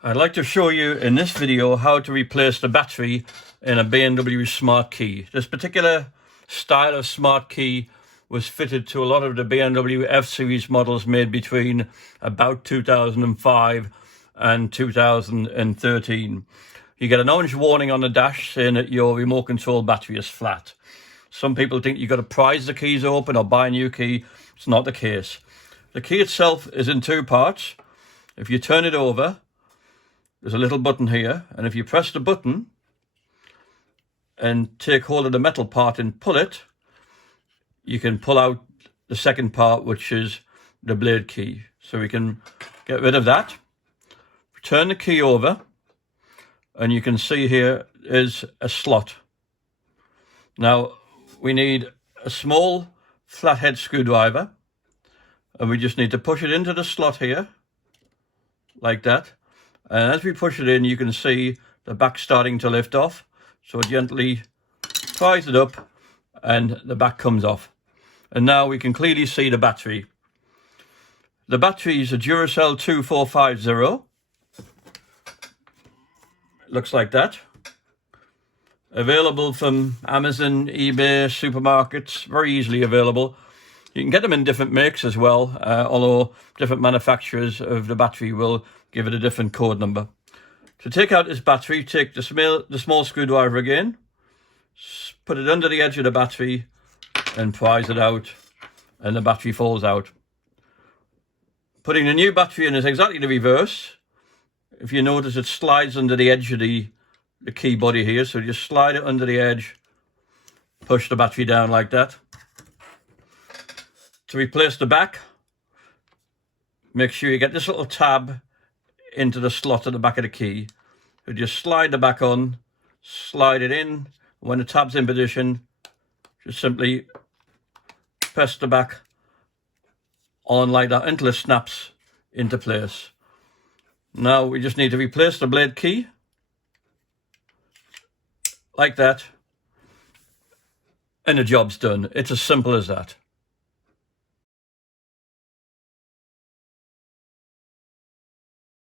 I'd like to show you in this video how to replace the battery in a BMW smart key. This particular style of smart key was fitted to a lot of the BMW F-Series models made between about 2005 and 2013. You get an orange warning on the dash saying that your remote control battery is flat. Some people think you've got to prise the keys open or buy a new key. It's not the case. The key itself is in two parts. If you turn it over, there's a little button here, and if you press the button and take hold of the metal part and pull it, you can pull out the second part, which is the blade key. So we can get rid of that. Turn the key over, and you can see here is a slot. Now we need a small flathead screwdriver, and we just need to push it into the slot here, like that. And as we push it in, you can see the back starting to lift off. So gently prise it up and the back comes off. And now we can clearly see the battery. The battery is a Duracell 2450. It looks like that. Available from Amazon, eBay, supermarkets, very easily available. You can get them in different makes as well, although different manufacturers of the battery will give it a different code number. To take out this battery, take the small screwdriver again, put it under the edge of the battery and prise it out, and the battery falls out. Putting the new battery in is exactly the reverse. If you notice, it slides under the edge of the key body here, so just slide it under the edge, push the battery down like that. To replace the back, make sure you get this little tab into the slot at the back of the key. So just slide the back on, slide it in. When the tab's in position, just simply press the back on like that until it snaps into place. Now we just need to replace the blade key, like that, and the job's done. It's as simple as that.